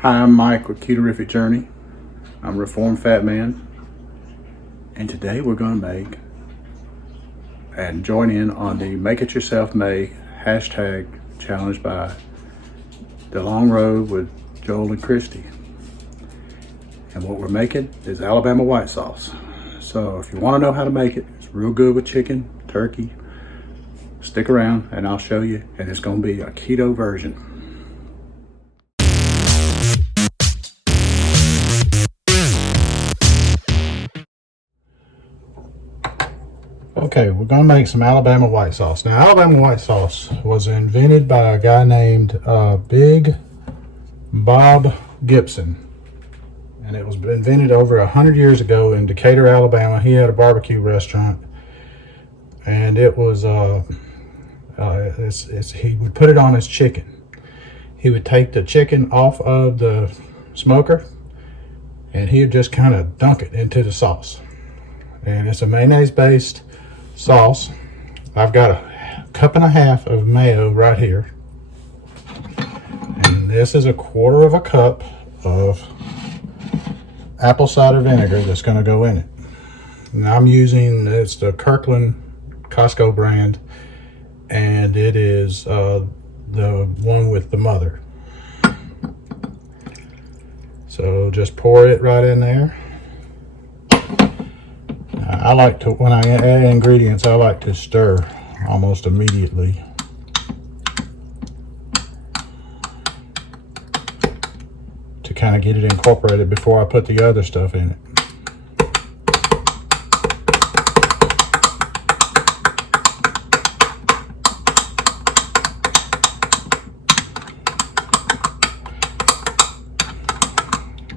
Hi, I'm Mike with Ketorific Journey. I'm a reformed fat man, and today we're going to make and join in on the Make It Yourself May hashtag challenge by The Long Road with Joel and Christy. And what we're making is Alabama white sauce. So if you want to know how to make it, it's real good with chicken, turkey. Stick around and I'll show you, and it's going to be a keto version. Okay, we're going to make some Alabama white sauce. Now, Alabama white sauce was invented by a guy named Big Bob Gibson. And it was invented over 100 years ago in Decatur, Alabama. He had a barbecue restaurant. And it was, he would put it on his chicken. He would take the chicken off of the smoker and he would just kind of dunk it into the sauce. And it's a mayonnaise-based sauce. I've got a cup and a half of mayo right here, and this is a quarter of a cup of apple cider vinegar that's going to go in it. And I'm using, it's the Kirkland Costco brand, and it is the one with the mother. So just pour it right in there. I like to, when I add ingredients, I like to stir almost immediately. To kind of get it incorporated before I put the other stuff in it.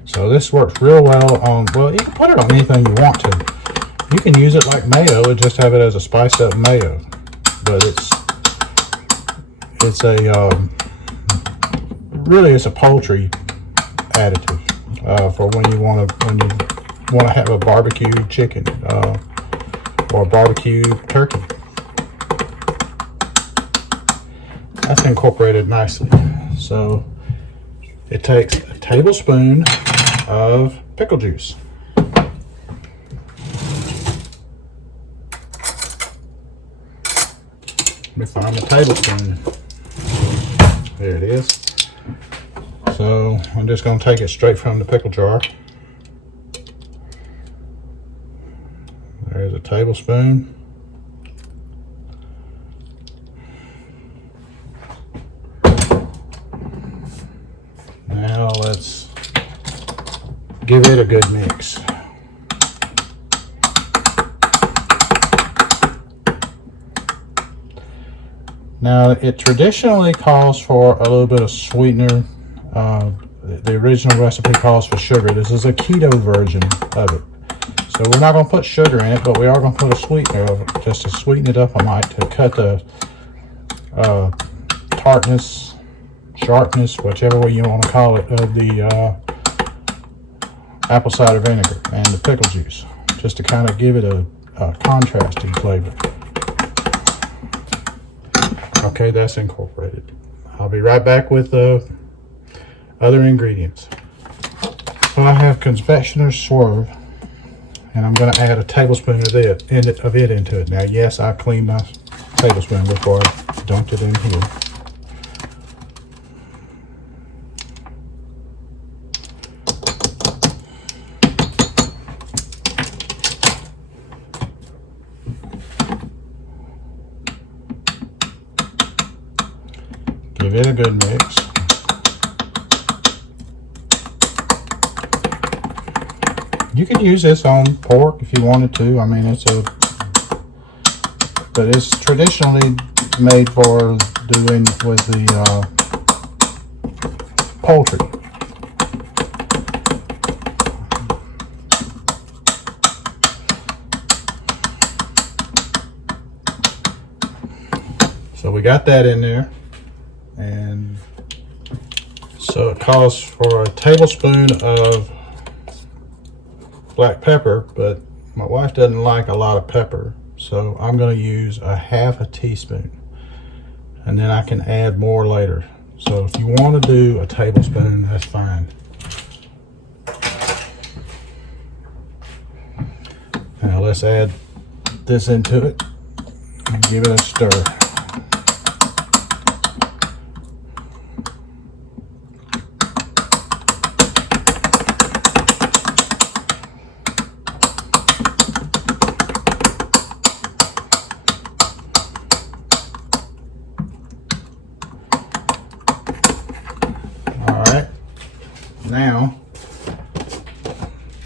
So this works real well on, well, you can put it on anything you want to. You can use it like mayo and just have it as a spiced up mayo, but it's a really it's a poultry additive for when you want to have a barbecue chicken or barbecue turkey. That's incorporated nicely. So it takes a tablespoon of pickle juice. Let me find the tablespoon. There it is. So I'm just going to take it straight from the pickle jar. There's a tablespoon. Now let's give it a good mix. Now, it traditionally calls for a little bit of sweetener. The original recipe calls for sugar. This is a keto version of it. So we're not going to put sugar in it, but we are going to put a sweetener of it just to sweeten it up a mite, to cut the tartness, sharpness, whichever way you want to call it, of the apple cider vinegar and the pickle juice, just to kind of give it a contrasting flavor. Okay, that's incorporated. I'll be right back with the other ingredients. So I have confectioner's swerve, and I'm going to add a tablespoon of it into it. Now, yes, I cleaned my tablespoon before I dunked it in here. Give it a good mix. You could use this on pork if you wanted to. I mean, but it's traditionally made for doing with the poultry. So we got that in there. And so it calls for a tablespoon of black pepper, but my wife doesn't like a lot of pepper, so I'm going to use a half a teaspoon, and then I can add more later. So if you want to do a tablespoon, that's fine. Now let's add this into it and give it a stir. All right, now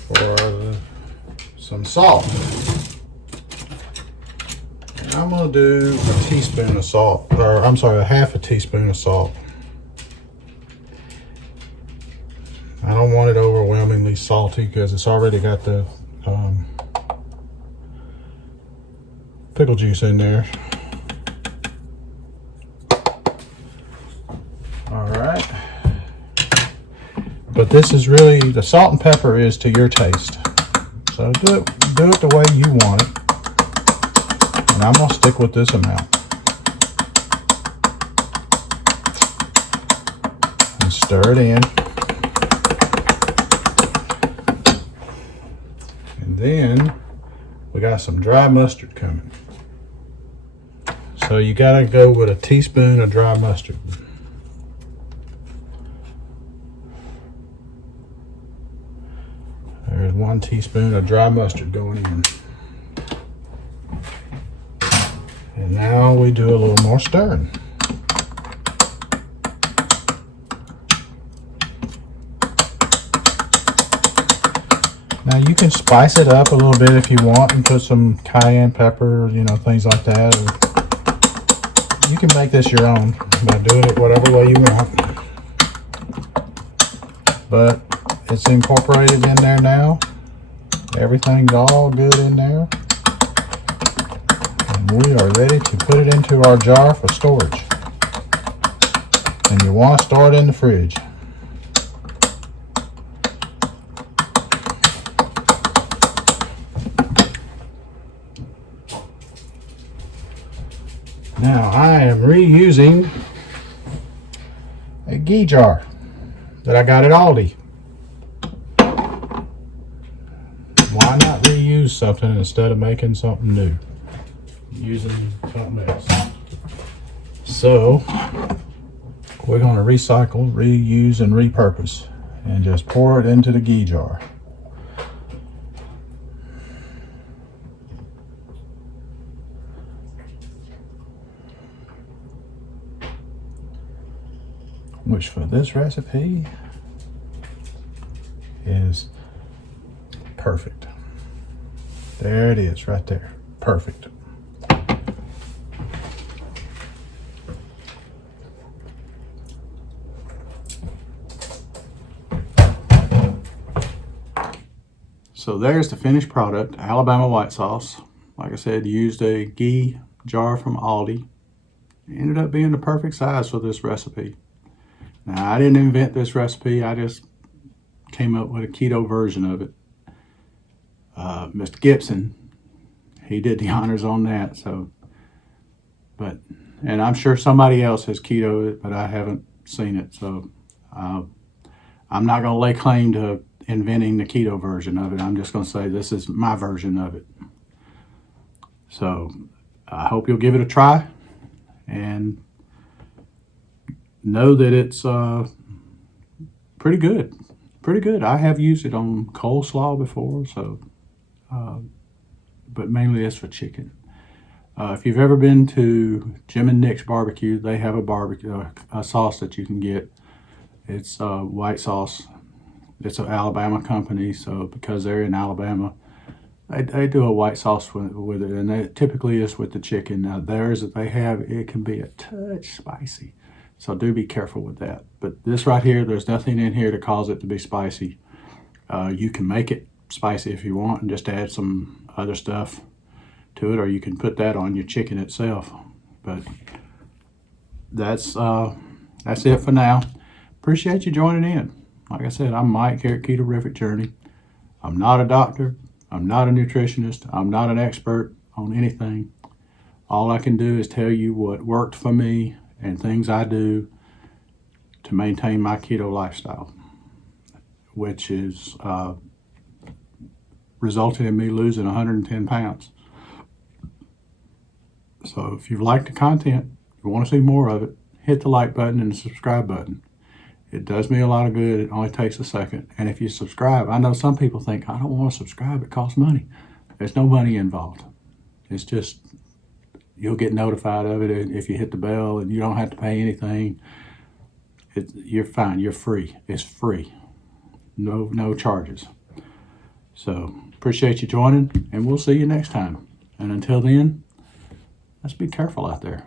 for some salt. I'm going to do a teaspoon of salt, or I'm sorry, a half a teaspoon of salt. I don't want it overwhelmingly salty because it's already got the pickle juice in there. All right. But this is really, the salt and pepper is to your taste. So do it the way you want it. And I'm going to stick with this amount. And stir it in. And then we got some dry mustard coming. So you got to go with a teaspoon of dry mustard. There's 1 teaspoon of dry mustard going in. And now we do a little more stirring. Now you can spice it up a little bit if you want and put some cayenne pepper, you know, things like that. Or you can make this your own by doing it whatever way you want. But it's incorporated in there now. Everything's all good in there. And we are ready to put it into our jar for storage. And you want to store it in the fridge. Now I am reusing a ghee jar that I got at Aldi. Why not reuse something instead of making something new? Using something else. So we're going to recycle, reuse, and repurpose, and just pour it into the ghee jar. Which for this recipe is perfect. There it is right there. Perfect. So there's the finished product, Alabama white sauce. Like I said, used a ghee jar from Aldi. It ended up being the perfect size for this recipe. Now, I didn't invent this recipe. I just came up with a keto version of it. Mr. Gibson, he did the honors on that. So, and I'm sure somebody else has ketoed it, but I haven't seen it. So, I'm not going to lay claim to inventing the keto version of it. I'm just going to say this is my version of it. So, I hope you'll give it a try and know that it's pretty good. Pretty good. I have used it on coleslaw before, so but mainly it's for chicken. If you've ever been to Jim and Nick's barbecue, they have a sauce that you can get. It's white sauce. It's an Alabama company, so because they're in Alabama, they do a white sauce with it, and it typically is with the chicken. Now theirs that they have, it can be a touch spicy. So do be careful with that. But this right here, there's nothing in here to cause it to be spicy. You can make it spicy if you want and just add some other stuff to it, or you can put that on your chicken itself. But that's it for now. Appreciate you joining in. Like I said, I'm Mike here at Keto Journey. I'm not a doctor. I'm not a nutritionist. I'm not an expert on anything. All I can do is tell you what worked for me and things I do to maintain my keto lifestyle, which is resulted in me losing 110 pounds. So if you've liked the content, if you want to see more of it, hit the like button and the subscribe button. It does me a lot of good. It only takes a second. And if you subscribe, I know some people think, I don't want to subscribe, it costs money. There's no money involved. It's just, you'll get notified of it if you hit the bell, and you don't have to pay anything. You're fine, you're free. It's free. No charges. So appreciate you joining, and we'll see you next time. And until then, let's be careful out there.